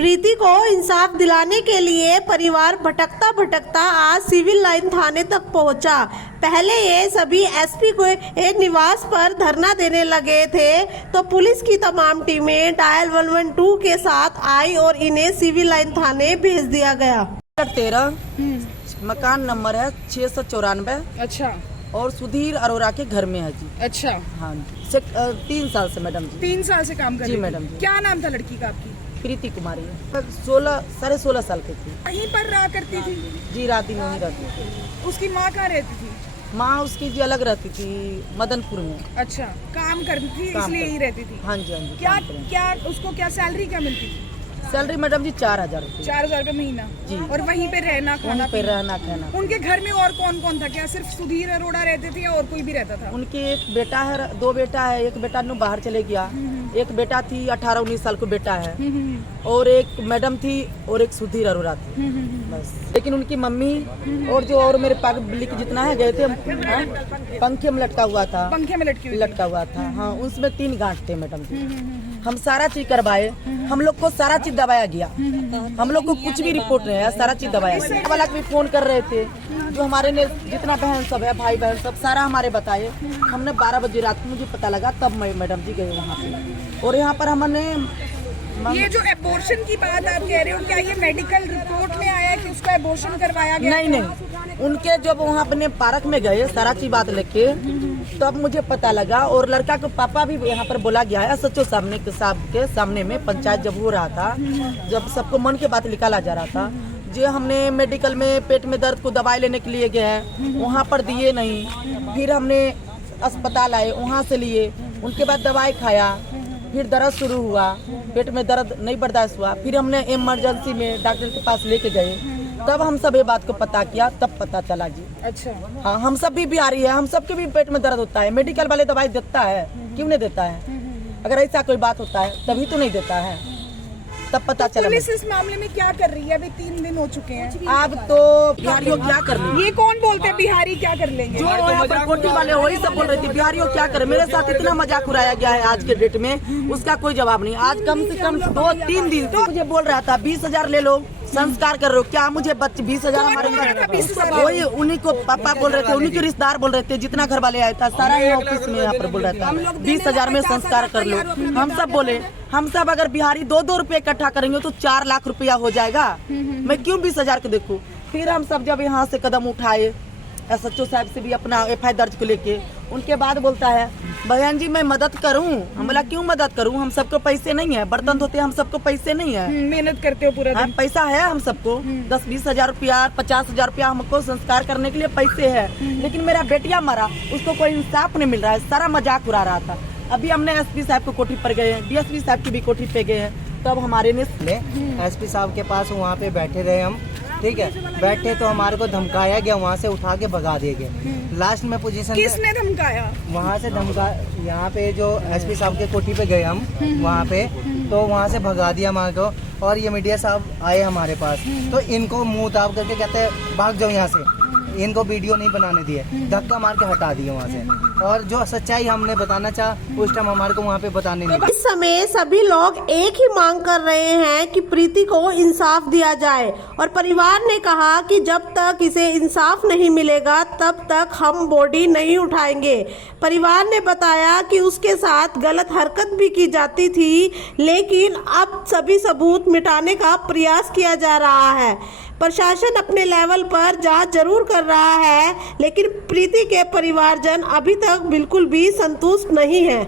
प्रीति को इंसाफ दिलाने के लिए परिवार भटकता भटकता आज सिविल लाइन थाने तक पहुंचा। पहले ये सभी एसपी को एक निवास पर धरना देने लगे थे तो पुलिस की तमाम टीमें डायल 112 के साथ आई और इन्हें सिविल लाइन थाने भेज दिया गया। 13 मकान नंबर है 694। अच्छा। और सुधीर अरोड़ा के घर में है जी। अच्छा। हाँ जी 3 साल से मैडम जी। 3 साल से काम कर रही जी थी। मैडम जी। क्या नाम था लड़की का आपकी? प्रीति कुमारी है। 16 साल की थी। वहीं पर रहा करती थी? जी रात दिन वहीं रहती थी। उसकी माँ कहाँ रहती थी? माँ उसकी जी अलग रहती थी मदनपुर में। अच्छा, काम करती थी इसलिए यहीं रहती थी। हाँ जी हाँ जी। क्या उसको क्या सैलरी क्या मिलती थी? सैलरी मैडम जी 4000 रुपये। 4000 रुपये महीना जी। और वहीं पे रहना खाना पे रहना खाना। उनके घर में और कौन कौन था? क्या सिर्फ सुधीर अरोड़ा रहते थे या और कोई भी रहता था? उनके एक बेटा है, 2 बेटा है। एक बेटा नु बाहर चले गया। एक बेटा थी 18-19 साल को बेटा है। और एक मैडम थी और एक सुधीर अरोड़ा थी बस। लेकिन उनकी मम्मी और जो और मेरे पब्लिक जितना है गए थे पंखे में लटका हुआ था। पंखे में लटका हुआ था। हाँ उसमें 3 गांठ थे मैडम जी। हम सारा चीज करवाए। हम लोग को सारा चीज दबाया गया। हम लोग को कुछ भी रिपोर्ट नहीं है, सारा चीज दबाया गया। वाला भी फोन कर रहे थे जो हमारे ने जितना बहन सब है भाई बहन सब सारा हमारे बताए। हमने 12 बजे रात को मुझे पता लगा तब मैं मैडम जी गए वहाँ पे। और यहाँ पर हमने ये जो एबॉर्शन की बात आप कह रहे हो, क्या ये मेडिकल रिपोर्ट में आया कि उसका एबॉर्शन करवाया गया? नहीं उनके जब वहाँ अपने पार्क में गए सारा चीज बात लेके तब मुझे पता लगा। और लड़का के पापा भी यहाँ पर बोला गया है सचो साहब के सामने में पंचायत जब हो रहा था, जब सबको मन की बात निकाला जा रहा था। जो हमने मेडिकल में पेट में दर्द को दवाई लेने के लिए गए हैं वहाँ पर दिए नहीं। फिर हमने अस्पताल आए वहाँ से लिए, उनके बाद दवाई खाया। फिर दर्द शुरू हुआ, पेट में दर्द नहीं बर्दाश्त हुआ। फिर हमने इमरजेंसी में डॉक्टर के पास लेके गए तब हम सब ये बात को पता किया, तब पता चला जी। अच्छा। हाँ हम सब भी बिहारी है, हम सबके भी पेट में दर्द होता है। मेडिकल वाले दवाई देता है, क्यों नहीं देता है? अगर ऐसा कोई बात होता है तभी तो नहीं देता है, तब पता चला। पुलिस इस मामले में क्या कर रही है? अभी 3 दिन हो चुके हैं। अब तो बिहारियों क्या कर लेंगे? ये कौन बोलते हैं बिहारी क्या कर लेंगे? जो यहाँ पर कोटी वाले वही सब बोल रहे थे बिहारियों क्या करे। मेरे साथ इतना मजाक उड़ाया गया है आज के डेट में, उसका कोई जवाब नहीं। आज कम से कम 2-3 दिन तो मुझे बोल रहा था 20,000 ले लो संस्कार कर रहे हो। क्या मुझे बच्चे 20,000 हमारे वही उन्हीं को पापा बोल रहे थे, उन्हीं के रिश्तेदार बोल रहे थे। जितना घर वाले आया था सारा ही ऑफिस में यहाँ पर बोल रहा था 20,000 में संस्कार कर लो। हम सब बोले हम सब अगर बिहारी 2-2 रुपए इकट्ठा करेंगे तो 4 लाख रुपया हो जाएगा। मैं क्यों 20,000 के देखूं? फिर हम सब जब यहाँ से कदम उठाए SHO साहब से भी अपना FI दर्ज को लेके, उनके बाद बोलता है बहन जी मैं मदद करूं। हम बोला क्यों मदद करूं? हम सबको पैसे नहीं है, बर्तन धोते हम सबको पैसे नहीं है। मेहनत करते हो पूरा दिन। पैसा है हम सबको 10-20 हजार रुपया 50,000 रुपया हमको संस्कार करने के लिए पैसे है। लेकिन मेरा बेटिया मरा, उसको कोई इंसाफ नहीं मिल रहा है, सारा मजाक उड़ा रहा था। अभी हमने SP साहब को कोठी पर गए हैं, DSP साहब की भी कोठी पे गए हैं, तब हमारे ने SP साहब के पास वहाँ पे बैठे रहे हम। ठीक है, बैठे तो हमारे को धमकाया गया, वहाँ से उठा के भगा दिए गए। लास्ट में पोजीशन किसने धमकाया? वहाँ से धमका, यहाँ पे जो SP साहब के कोठी पे गए हम वहाँ पे, तो वहाँ से भगा दिया हमारे को। और ये मीडिया साहब आए हमारे पास तो इनको मुँह ताप करके कहते हैं भाग जाओ यहाँ से, इनको वीडियो नहीं बनाने दिए, धक्का मार के हटा दिए वहाँ से। और जो सच्चाई हमने बताना चाहा उस टाइम हमारे को वहाँ पे बताने नहीं। इस समय सभी लोग एक ही मांग कर रहे हैं कि प्रीति को इंसाफ दिया जाए और परिवार ने कहा कि जब तक इसे इंसाफ नहीं मिलेगा तब तक हम बॉडी नहीं उठाएंगे। परिवार ने बताया कि उसके साथ गलत हरकत भी की जाती थी, लेकिन अब सभी सबूत मिटाने का प्रयास किया जा रहा है। प्रशासन अपने लेवल पर जांच जरूर कर रहा है, लेकिन प्रीति के परिवारजन अभी तक बिल्कुल भी संतुष्ट नहीं है।